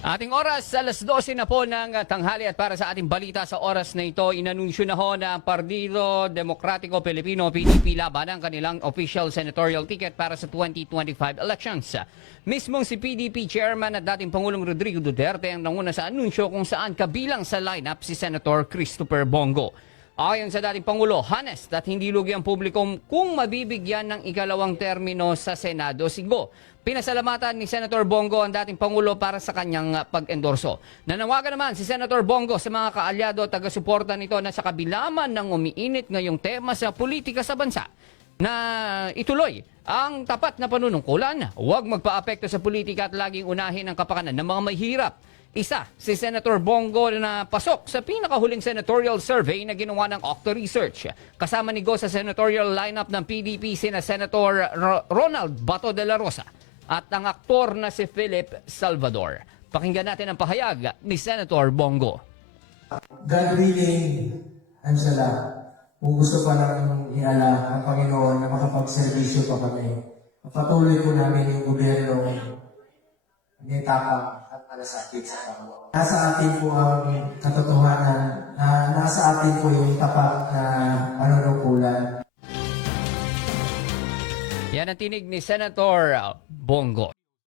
Ating oras, alas 12 na po ng tanghali at para sa ating balita sa oras na ito, inanunsyo na ho ng Partido Demokratiko Pilipino PDP laban ang kanilang official senatorial ticket para sa 2025 elections. Mismong si PDP Chairman at dating Pangulong Rodrigo Duterte ang nanguna sa anunsyo kung saan kabilang sa lineup si Senator Christopher Bongo. Ayon sa dating Pangulo, honest at hindi lugi ang publiko kung mabibigyan ng ikalawang termino sa Senado si Go. Pinasalamatan ni Senator Bongo ang dating Pangulo para sa kanyang pag-endorso. Nanawagan naman si Senator Bongo sa mga kaalyado at taga-suporta nito na sa kabila man ng umiinit ngayong tema sa politika sa bansa, na ituloy ang tapat na panunungkulan, huwag magpa-apekto sa politika at laging unahin ang kapakanan ng mga mahihirap. Isa si Senator Bongo na pasok sa pinakahuling senatorial survey na ginawa ng Octo Research. Kasama ni Go sa senatorial lineup ng PDP sina Senator Ronald Bato de la Rosa at ang aktor na si Philip Salvador. Pakinggan natin ang pahayag ni Senator Bongo. God willing, ang sala, kung gusto pa lang iala ang Panginoon na makapagservisyo pa kami, patuloy po namin yung gobyerno ng tapang at malasakit sa kapwa. Nasa atin po ang katotohanan, nasa atin po yung tapat na panunungkulan. Yan ang tinig ni Senator Bongo.